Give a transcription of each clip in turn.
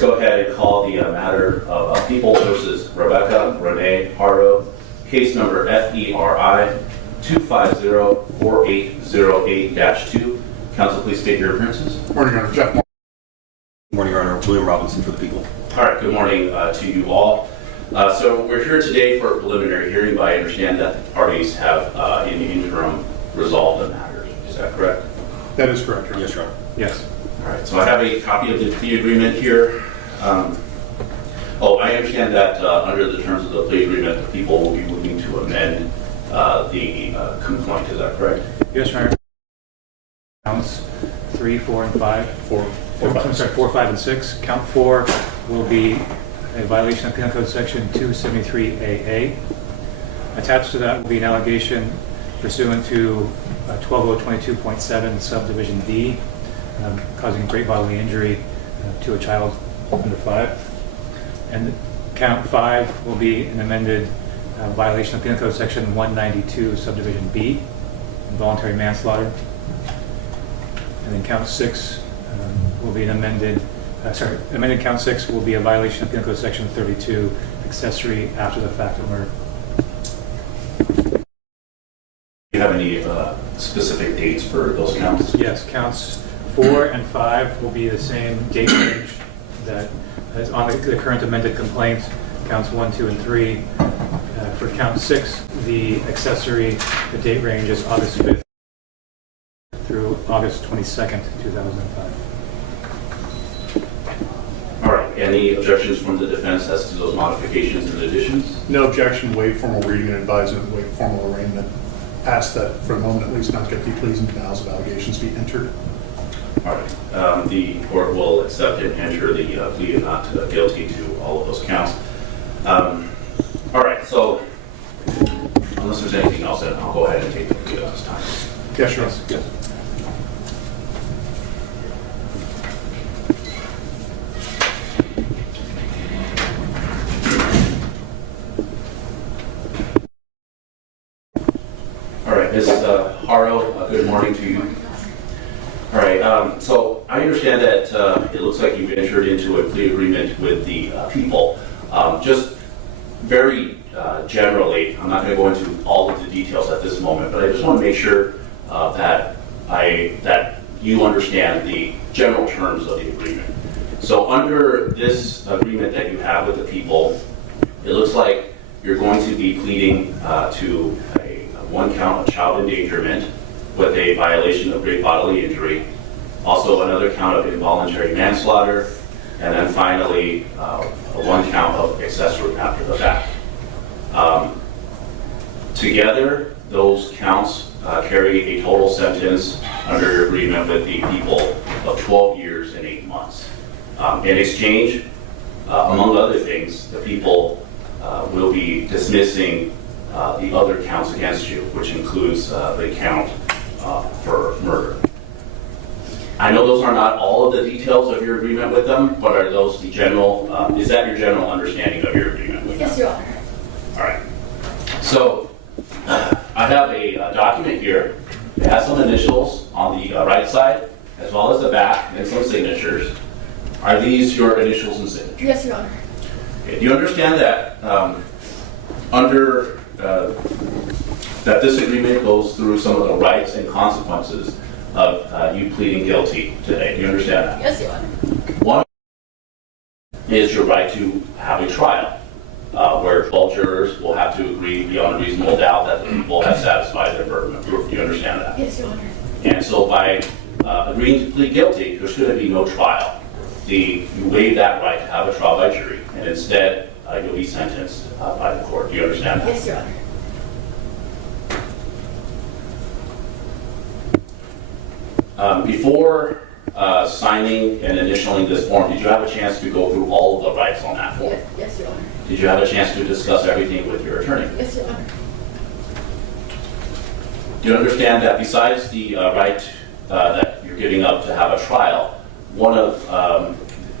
let's go ahead and call the matter of People versus Rebecca Renee Haro, case number FERI 2504808-2. Counsel, please state your appearances. Morning, Your Honor. Jeff. Good morning, Your Honor. William Robinson for the people. All right, good morning to you all. So we're here today for a preliminary hearing, but I understand that the parties have in the interim resolved the matter. Is that correct? That is correct, Your Honor. Yes, Your Honor. Yes. All right, so I have a copy of the plea agreement here. I understand that under the terms of the plea agreement, the people will be moving to amend the complaint. Is that correct? Yes, Your Honor. Counts 3, 4, and 5. 4, 4, 5, and 6. Count 4 will be a violation of Penal Code Section 273AA. Attached to that will be an allegation pursuant to 12022.7 subdivision D, causing great bodily injury to a child under 5. And count 5 will be an amended violation of Penal Code Section 192 subdivision B, involuntary manslaughter. And then count 6 will be an amended count 6 will be a violation of Penal Code Section 32, accessory after the fact of murder. Do you have any specific dates for those counts? Yes, counts 4 and 5 will be the same date range that is on the current amended complaint. Counts 1, 2, and 3. For count 6, the date range is August 5th through August 22nd, 2005. All right. Any objections from the defense as to those modifications and additions? No objection. Waive formal reading and advisement. Waive formal arraignment. Ask that, for the moment at least, not get the pleas and denials of allegations be entered. All right. The court will accept and enter the plea of not guilty to all of those counts. All right. So unless there's anything else, then I'll go ahead and take the plea at this time. Yes, Your Honor. Yes. All right, Ms. Haro, good morning to you. All right, so I understand that it looks like you've entered into a plea agreement with the people. Just very generally, I'm not going to go into all of the details at this moment, but I just want to make sure that you understand the general terms of the agreement. So under this agreement that you have with the people, it looks like you're going to be pleading to one count of child endangerment with a violation of great bodily injury, also another count of involuntary manslaughter, and then finally one count of accessory after the fact. Together, those counts carry a total sentence under your agreement with the people of 12 years and 8 months. In exchange, among other things, the people will be dismissing the other counts against you, which includes the count for murder. I know those are not all of the details of your agreement with them, but are those the general, is that your general understanding of your agreement with them? Yes, Your Honor. All right. So I have a document here. It has some initials on the right side, as well as the back, and some signatures. Are these your initials and signatures? Yes, Your Honor. Okay. Do you understand that that this agreement goes through some of the rights and consequences of you pleading guilty today? Do you understand that? Yes, Your Honor. One is your right to have a trial, where 12 jurors will have to agree beyond a reasonable doubt that the people have satisfied their burden of proof. Do you understand that? Yes, Your Honor. And so by agreeing to plead guilty, there's going to be no trial. You waive that right to have a trial by jury, and instead you'll be sentenced by the court. Do you understand that? Yes, Your Honor. Before signing and initialing this form, did you have a chance to go through all of the rights on that form? Yes, Your Honor. Did you have a chance to discuss everything with your attorney? Yes, Your Honor. Do you understand that besides the right that you're giving up to have a trial, one of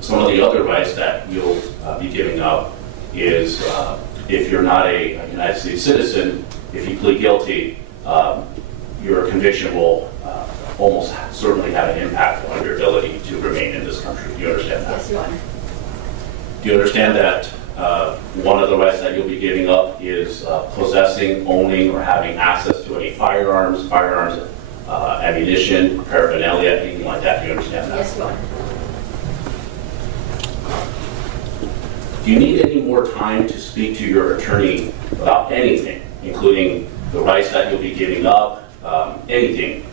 some of the other rights that you'll be giving up is if you're not a United States citizen, if you plead guilty, your conviction will almost certainly have an impact on your ability to remain in this country. Do you understand that? Yes, Your Honor. You understand that one of the rights that you'll be giving up is possessing, owning, or having access to any firearms, ammunition, paraphernalia, anything like that. Do you understand that? Yes, Your Honor. Do you need any more time to speak to your attorney about anything, including the rights that you'll be giving up, anything,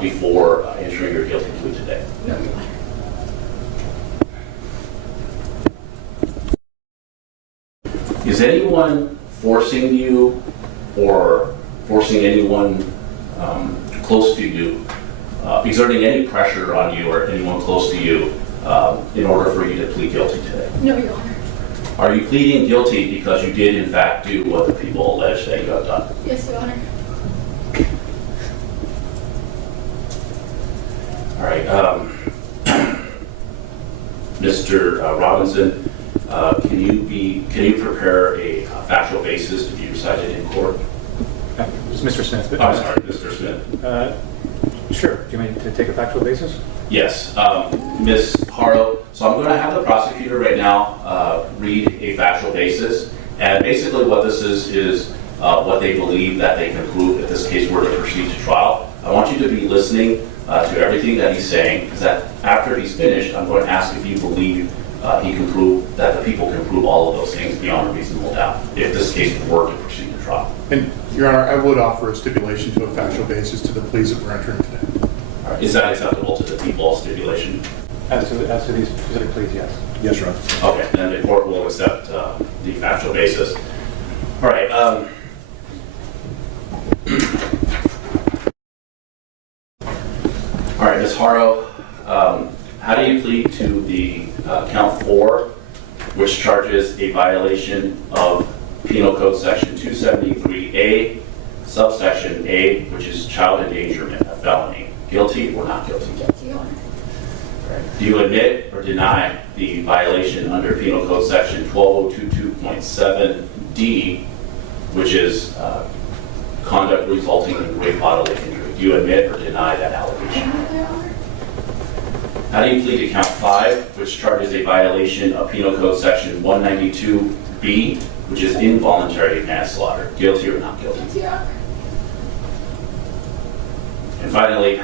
before entering your guilty plea today? No, Your Honor. Is anyone forcing you or forcing anyone close to you, exerting any pressure on you or anyone close to you in order for you to plead guilty today? No, Your Honor. Are you pleading guilty because you did in fact do what the people allege that you have done? Yes, Your Honor. All right, Mr. Robinson, can you prepare a factual basis to be recited in court? It's Mr. Smith. I'm sorry, Mr. Smith. Sure. Do you mean to take a factual basis? Yes, Ms. Haro. So I'm going to have the prosecutor right now read a factual basis, and basically what this is what they believe that they can prove if this case were to proceed to trial. I want you to be listening to everything that he's saying, because after he's finished, I'm going to ask if you believe he can prove that the people can prove all of those things beyond a reasonable doubt if this case were to proceed to trial. And, Your Honor, I would offer a stipulation to a factual basis to the pleas that we're entering today. All right, is that acceptable to the people stipulation? As to these specific pleas, yes. Yes, Your Honor. Okay, then the court will accept the factual basis. All right. All right, Ms. Haro, how do you plead to the count 4, which charges a violation of Penal Code Section 273A, subsection A, which is child endangerment, a felony? Guilty or not guilty? Yes, Your Honor. Do you admit or deny the violation under Penal Code Section 12022.7D, which is conduct resulting in great bodily injury? Do you admit or deny that allegation? No, Your Honor. How do you plead to count 5, which charges a violation of Penal Code Section 192B, which is involuntary manslaughter? Guilty or not guilty? Yes, Your Honor. And finally,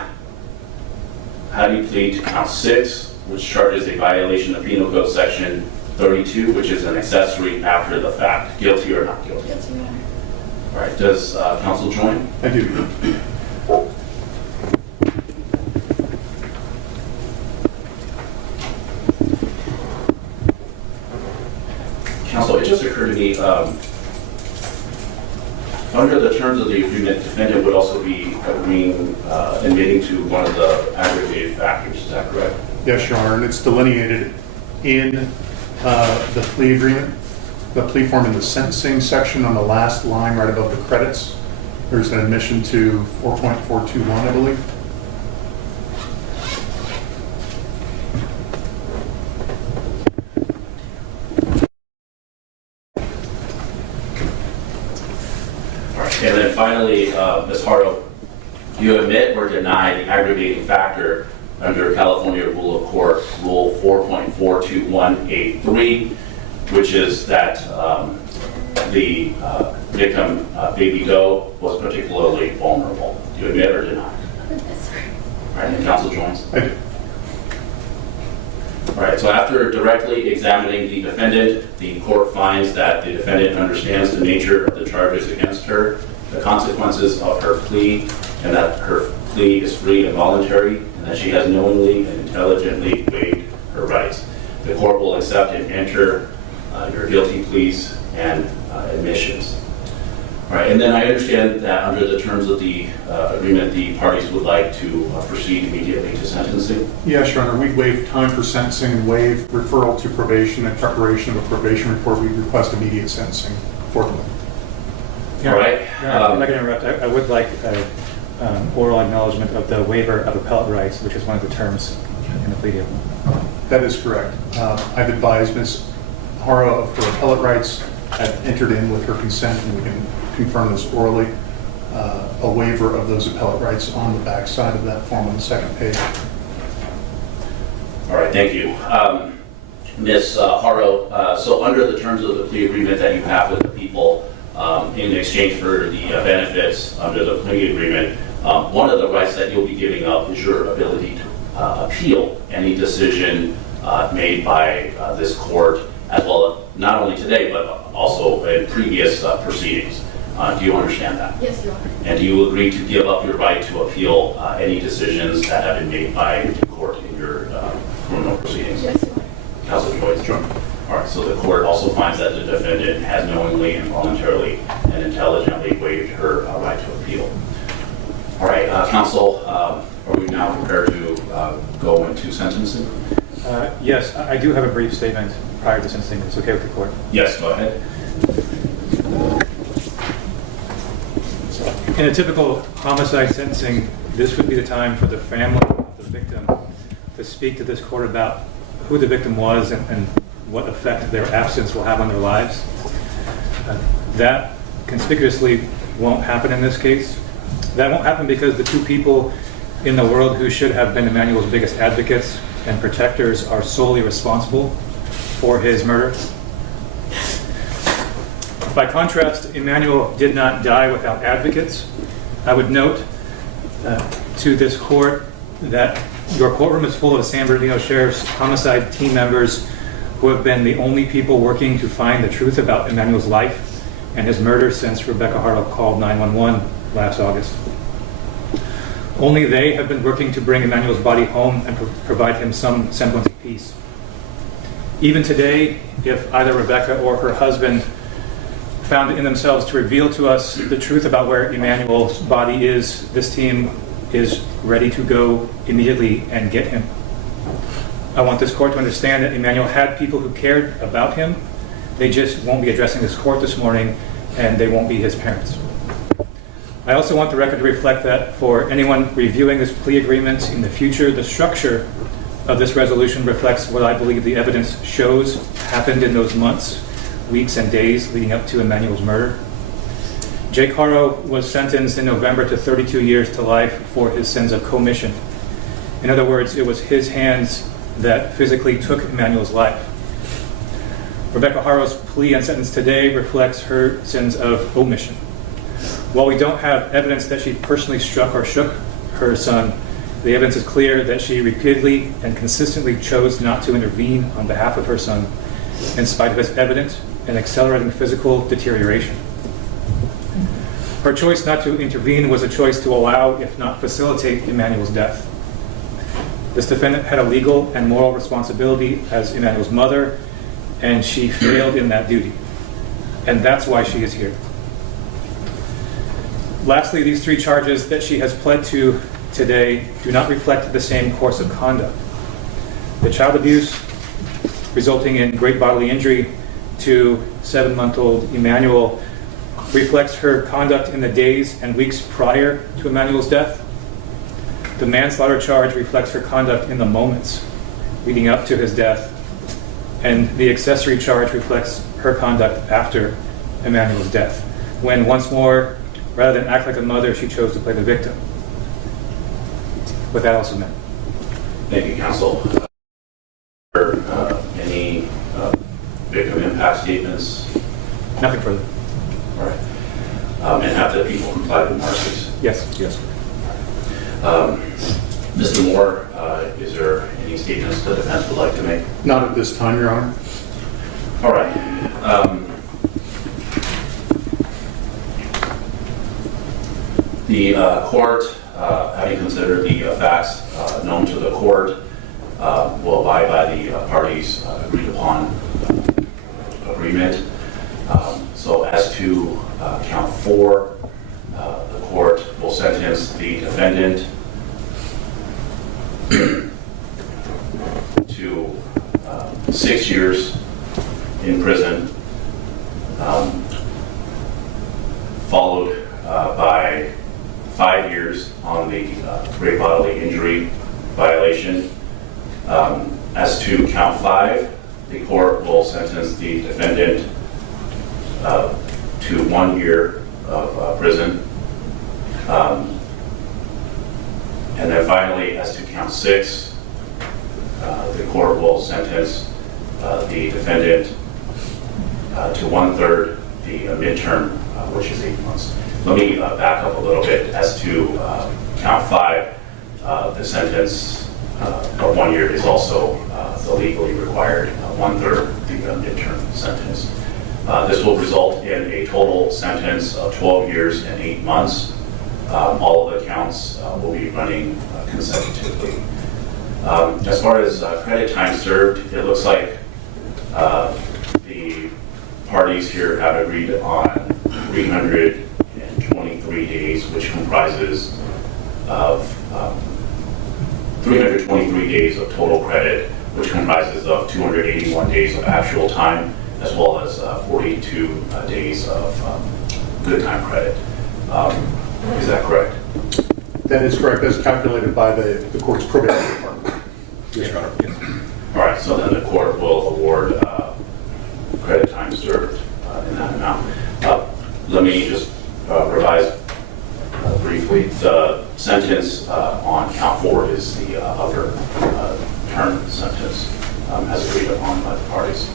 how do you plead to count 6, which charges a violation of Penal Code Section 32, which is an accessory after the fact? Guilty or not guilty? Yes, Your Honor. All right, does counsel join? I do. Counsel, it just occurred to me, under the terms of the agreement, defendant would also be admitting to one of the aggravated factors. Is that correct? Yes, Your Honor, and it's delineated in the plea agreement, the plea form in the sentencing section on the last line right above the credits. There's an admission to 4.421, I believe. And then finally, Ms. Haro, do you admit or deny the aggravating factor under California Rule of Court, Rule 4.421A3, which is that the victim, Baby Doe, was particularly vulnerable? Do you admit or deny? Yes, sir. All right, and counsel joins. I do. All right, so after directly examining the defendant, the court finds that the defendant understands the nature of the charges against her, the consequences of her plea, and that her plea is free and voluntary, and that she has knowingly and intelligently waived her rights. The court will accept and enter your guilty pleas and admissions. All right, and then I understand that under the terms of the agreement, the parties would like to proceed immediately to sentencing. Yes, Your Honor, we waive time for sentencing and waive referral to probation and preparation of a probation report. We request immediate sentencing forthwith. All right. If I can interrupt, I would like oral acknowledgement of the waiver of appellate rights, which is one of the terms in the plea deal. That is correct. I've advised Ms. Haro of her appellate rights. I've entered in with her consent, and we can confirm this orally, a waiver of those appellate rights on the back side of that form on the second page. All right, thank you. Ms. Haro, so under the terms of the plea agreement that you have with the people, in exchange for the benefits under the plea agreement, one of the rights that you'll be giving up is your ability to appeal any decision made by this court, as well as not only today, but also in previous proceedings. Do you understand that? Yes, Your Honor. And do you agree to give up your right to appeal any decisions that have been made by the court in your criminal proceedings? Yes, Your Honor. Counsel Joyce? Sure. All right, so the court also finds that the defendant has knowingly and voluntarily and intelligently waived her right to appeal. All right, counsel, are we now prepared to go into sentencing? Yes, I do have a brief statement prior to sentencing. It's okay with the court. Yes, go ahead. In a typical homicide sentencing, this would be the time for the family of the victim to speak to this court about who the victim was and what effect their absence will have on their lives. That conspicuously won't happen in this case. That won't happen because the two people in the world who should have been Emmanuel's biggest advocates and protectors are solely responsible for his murder. By contrast, Emmanuel did not die without advocates. I would note to this court that your courtroom is full of San Bernardino Sheriff's homicide team members who have been the only people working to find the truth about Emmanuel's life and his murder since Rebecca Haro called 911 last August. Only they have been working to bring Emmanuel's body home and provide him some semblance of peace. Even today, if either Rebecca or her husband found it in themselves to reveal to us the truth about where Emmanuel's body is, this team is ready to go immediately and get him. I want this court to understand that Emmanuel had people who cared about him. They just won't be addressing this court this morning, and they won't be his parents. I also want the record to reflect that for anyone reviewing this plea agreement in the future, the structure of this resolution reflects what I believe the evidence shows happened in those months, weeks, and days leading up to Emmanuel's murder. Jake Haro was sentenced in November to 32 years to life for his sins of commission. In other words, it was his hands that physically took Emmanuel's life. Rebecca Haro's plea and sentence today reflects her sins of omission. While we don't have evidence that she personally struck or shook her son, the evidence is clear that she repeatedly and consistently chose not to intervene on behalf of her son, in spite of his evident and accelerating physical deterioration. Her choice not to intervene was a choice to allow, if not facilitate, Emmanuel's death. This defendant had a legal and moral responsibility as Emmanuel's mother, and she failed in that duty. And that's why she is here. Lastly, these three charges that she has pled to today do not reflect the same course of conduct. The child abuse resulting in great bodily injury to 7-month-old Emmanuel reflects her conduct in the days and weeks prior to Emmanuel's death. The manslaughter charge reflects her conduct in the moments leading up to his death. And the accessory charge reflects her conduct after Emmanuel's death, when once more, rather than act like a mother, she chose to play the victim. With that, I'll submit. Thank you, counsel. Any victim impact statements? Nothing further. All right. And have the people comply with Marcy's? Yes. Yes. Mr. Moore, is there any statements the defense would like to make? Not at this time, Your Honor. All right. The court, having considered the facts known to the court, will abide by the parties' agreed upon agreement. So as to count 4, the court will sentence the defendant to 6 years in prison, followed by 5 years on the great bodily injury violation. As to count 5, the court will sentence the defendant to 1 year of prison. And then finally, as to count 6, the court will sentence the defendant to 1/3 the midterm, which is 8 months. Let me back up a little bit as to count 5. The sentence of 1 year is also the legally required 1/3 the midterm sentence. This will result in a total sentence of 12 years and 8 months. All of the counts will be running consecutively. As far as credit time served, it looks like the parties here have agreed on 323 days, which comprises of 323 days of total credit, which comprises of 281 days of actual time, as well as 42 days of good time credit. Is that correct? That is correct, as calculated by the court's probation department. Yes, Your Honor. All right, so then the court will award credit time served in that amount. Let me just revise briefly. The sentence on count 4 is the upper term sentence as agreed upon by the parties.